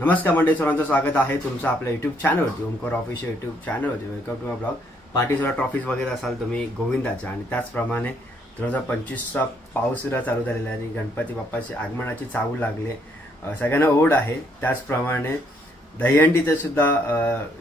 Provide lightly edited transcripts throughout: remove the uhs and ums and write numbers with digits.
नमस्कार मंडळी, सर्वांचं स्वागत आहे तुमचं आपल्या युट्यूब चॅनलवरती, ओमकार ऑफिशियल युट्यूब चॅनलवरती. Welcome to my blog. पार्टीसोला ट्रॉफीज वगैरे असाल तुम्ही गोविंदाच्या, आणि त्याचप्रमाणे 2025चा पाऊस सुद्धा चालू झालेला आहे आणि गणपती बाप्पाची आगमनाची चाहूल लागली. सगळ्यांना ओढ आहे. त्याचप्रमाणे दहीहंडीचे सुद्धा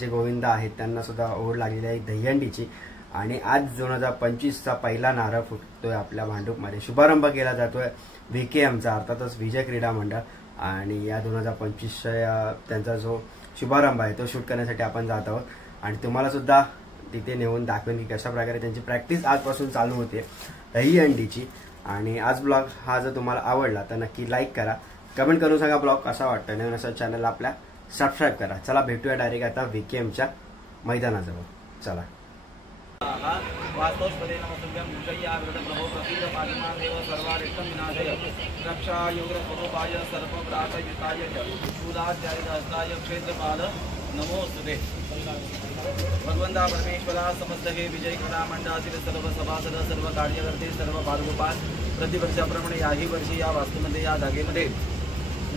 जे गोविंदा आहेत त्यांना सुद्धा ओढ लागलेली आहे दहीहंडीची. आणि आज 2025चा पहिला नारळ फुटतोय आपल्या भांडूपमध्ये. शुभारंभ केला जातोय VKMचा, अर्थातच विजय क्रीडा मंडळ. आणि या 2025च्या त्यांचा जो शुभारंभ आहे तो शूट करण्यासाठी आपण जात आहोत आणि तुम्हाला सुद्धा तिथे नेऊन दाखवेन की कशा प्रकारे त्यांची प्रॅक्टिस आजपासून चालू होते दहीहंडीची. आणि आज ब्लॉग हा जर तुम्हाला आवडला तर नक्की लाईक करा, कमेंट करून सांगा ब्लॉग कसा वाटतो. नवीन असं चॅनल आपल्या सबस्क्राईब करा. चला भेटूया डायरेक्ट आता VKMच्या मैदानाजवळ. चला. वास्तवस्पदे नमस्तुभ्यं भूषय्या वृतप्रभो प्रसीद पालिमादेव सर्वारिष्टं विनाशय रक्षा योगस्वरूपाय सर्वप्रातयुताय च शूलाध्याय हस्ताय क्षेत्रपाल नमोस्तुते. भगवंता परमेश्वरा समस्त हे विजय क्रीडा मंडळातील सर्व सभासद, सर्व कार्यकर्ते, सर्व बालगोपाल प्रतिवर्षाप्रमाणे याही वर्षी या वास्तूमध्ये या जागेमध्ये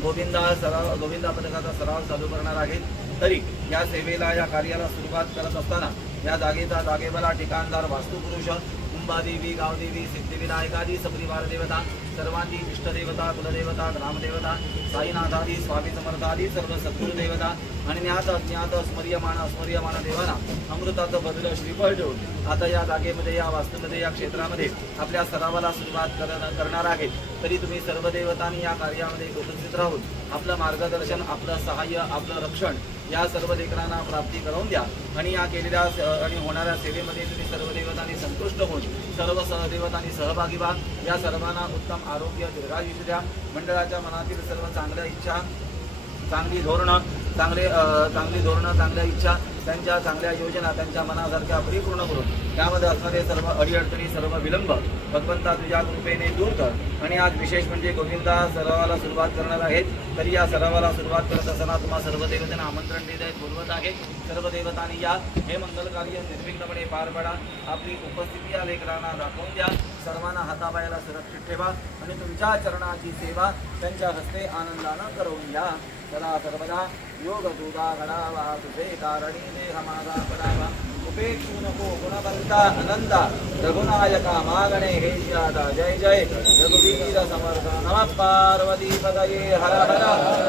गोविंदा पथकाचा सराव चालू करणार आहेत. तरी या सेवेला, या कार्याला सुरुवात करत असताना या जागेचा जागेवाला ठिकाणदार, वास्तुपुरुष, कुंभादेवी, गावदेवी, सिद्धिविनायकादी सपरिवार देवता, सर्वांची इष्टदेवता, कुलदेवता, ग्रामदेवता, साईनाथादी, स्वामी समर्थादी सर्व सद्गुरू देवता आणि ज्ञात अज्ञात स्मर्यमान देवांना अमृताचं बदल श्रीफळ देऊन आता या जागेमध्ये, या वास्तूमध्ये, या क्षेत्रामध्ये आपल्या सरावाला सुरुवात करणार आहेत. तरी तुम्ही सर्व देवतांनी या कार्यामध्ये उपस्थित राहून आपलं मार्गदर्शन, आपलं सहाय्य, आपलं रक्षण या सर्व लेकरांना प्राप्ती करून द्या. आणि या केलेल्या आणि होणाऱ्या सेवेमध्ये तुम्ही सर्व देवतांनी संतुष्ट होऊन सर्व सहदेवतांनी सहभागी व्हा. या सर्वांना उत्तम आरोग्य, दीर्घायुष्य द्या. मंडळाच्या मनातील सर्व चांगल्या इच्छा, चांगली धोरणं, चांगल्या इच्छा, त्यांच्या चांगल्या योजना त्यांच्या मनासारख्या परिपूर्ण करून त्यामध्ये असणारे सर्व अडीअडचणी, सर्व विलंब भगवंता तुझ्या कृपेने दूर कर. आणि आज विशेष म्हणजे गोविंदा सरावाला सुरुवात करणार आहेत. तरी या सरावाला सुरुवात करत असताना तुम्हाला सर्व देवतांना आमंत्रण देत आहेत, बोलवत आहे. सर्व देवतांनी या, हे मंगल कार्य निर्विघ्नपणे पार पाडा. आपली उपस्थिती या लेकरांना दाखवून द्या. सर्वांना हातापायाला सुरक्षित ठेवा आणि तुमच्या चरणाची सेवा त्यांच्या हस्ते आनंदानं करून द्या. सदा सर्वदा योग दूता घडावा, तुझे कारणी देह माझा पडावा. उपेक्षू नको गुणवंता अनंता, रघुनायका मागणे हे ज्यादा. जय जय रघुवीर समर्थ. नमः पार्वती पदये हर हर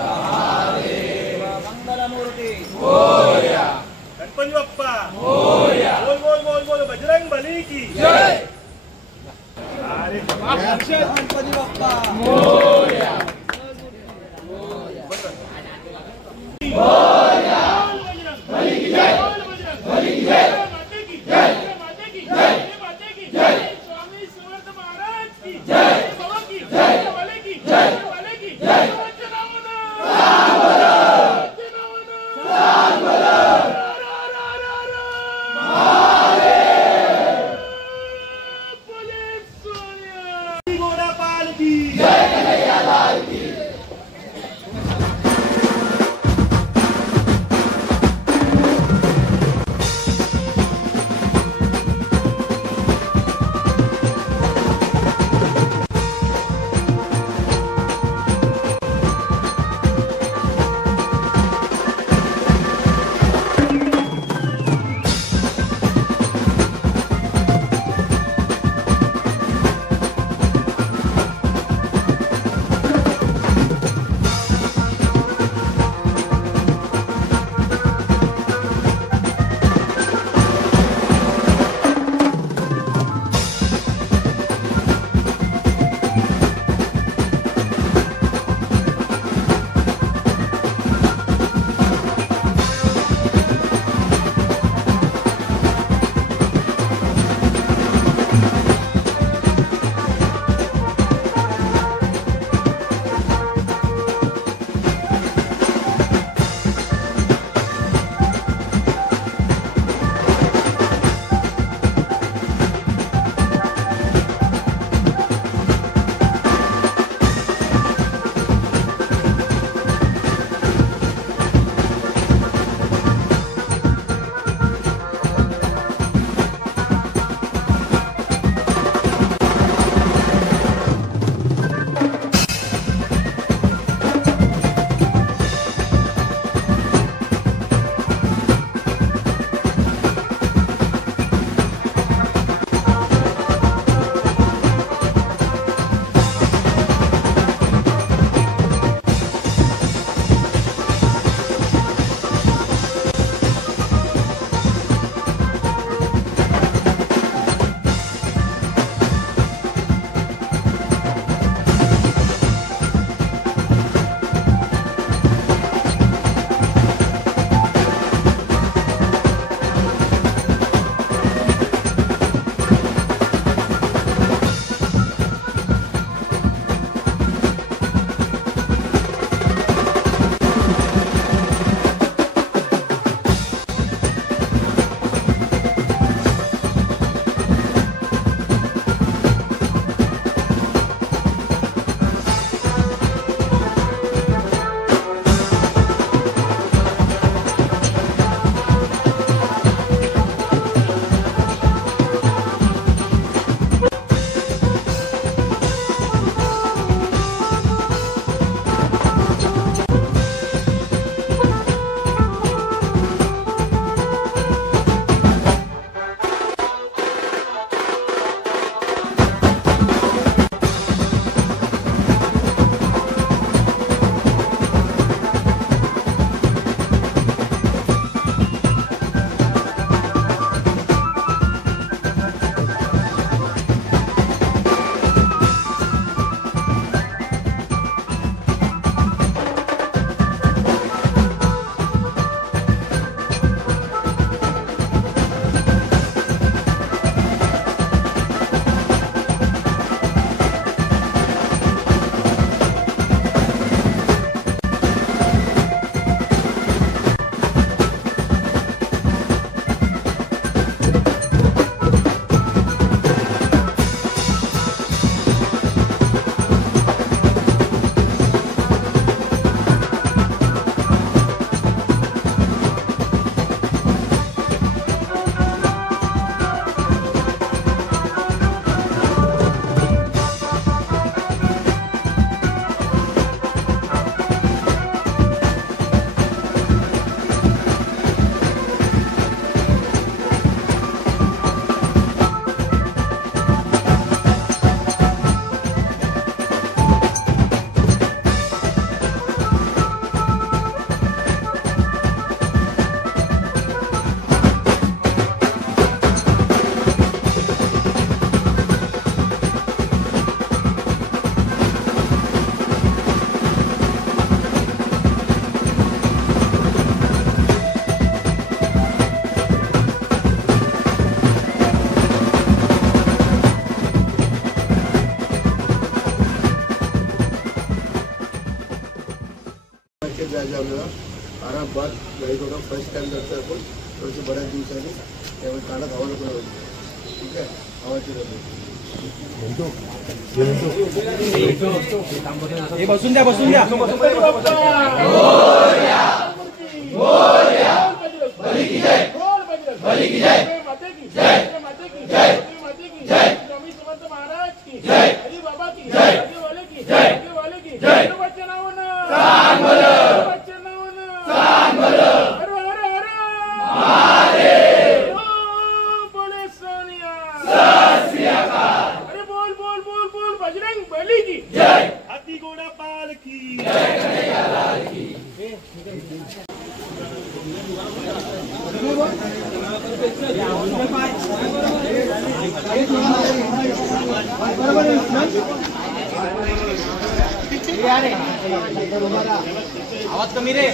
महादेव. मंगलमूर्ती मोरया. गणपती बाप्पा मोरया. बोल बोल बोल बोल बजरंग बली की जय. अरे गणपती बाप्पा मोरया. आज आपल्याला आरामबाद गाई बघा फर्स्ट टाइम जातो आपण थोडंसं बऱ्याच दिवसांनी त्यामुळे कानात हवा नको लावली. ठीक आहे, हवाची नको. बसून द्या बसून द्या. हाथी घोड़ा पाल की आवाज कमी रे.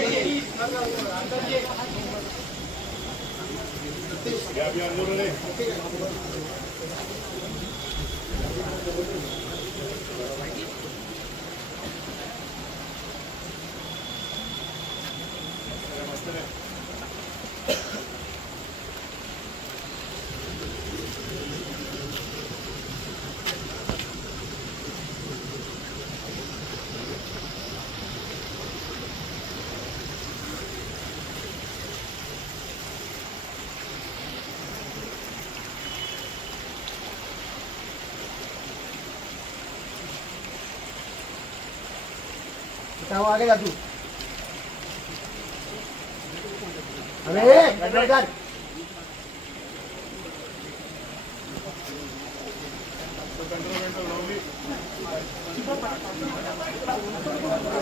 आगे जा तू. अरे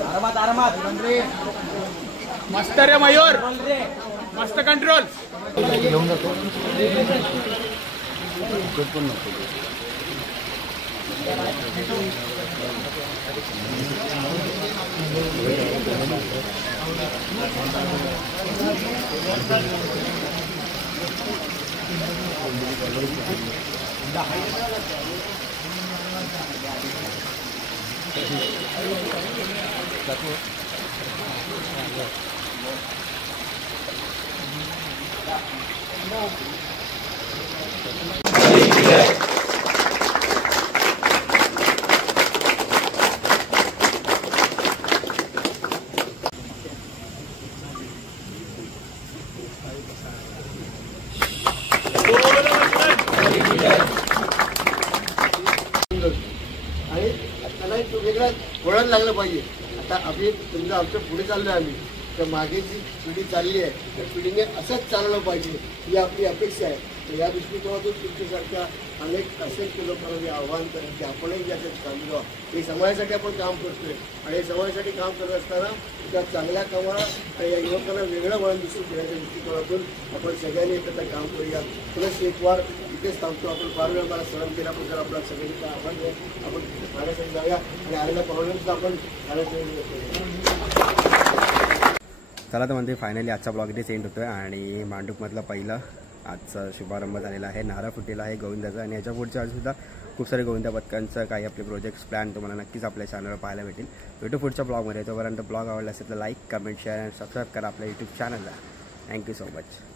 आरामात आरामात. मस्त रे मयूर, मस्त कंट्रोल. आणि त्याला एक वेगळं वळण लागलं पाहिजे. आता आपली समजा आमच्या पुढे चाललो आहे आम्ही, तर मागे जी पिढी चालली आहे त्या पिढीने असंच चाललं पाहिजे ही आपली अपेक्षा आहे. तर या दृष्टिकोनातून तुमच्यासारख्या अनेक असंख्य लोकांना मी आव्हान करेन की आपणही याच्यात चालू राहा. हे समाजासाठी आपण काम करतोय आणि हे समाजासाठी काम करत असताना त्या चांगल्या कामाला या युवकांना वेगळं वळण दिसून देण्याच्या दृष्टिकोनातून आपण सगळ्यांनी एकत्र काम करूया. प्लस एक वार इथेच थांबतो. आपण फार वेळ मला सलाम केल्याबद्दल आपला सगळ्यांचा आभार आहे. आपण ठाण्यासाठी जाऊया आणि आलेल्या पाहुण्यांचं आपण ठाण्यासाठी. चला तर म्हणते फायनली आजचा ब्लॉग इथे सेंड होतोय आणि मांडूपमधला पहिला आजचा शुभारंभ झालेला आहे. नारळ फुटेला आहे गोविंदाचा आणि याच्या पुढच्या सुद्धा खूप सारे गोविंदा पथकांचं काही आपले प्रोजेक्ट्स प्लॅन तुम्हाला नक्कीच आपल्या चॅनलवर पाहायला भेटेल. भेटू पुढच्या ब्लॉगमध्ये. तोपर्यंत ब्लॉग आवडला असेल तर लाईक कमेंट शेअर आणि सबस्क्राईब करा आपल्या यूट्यूब चॅनलला. Thank you so much.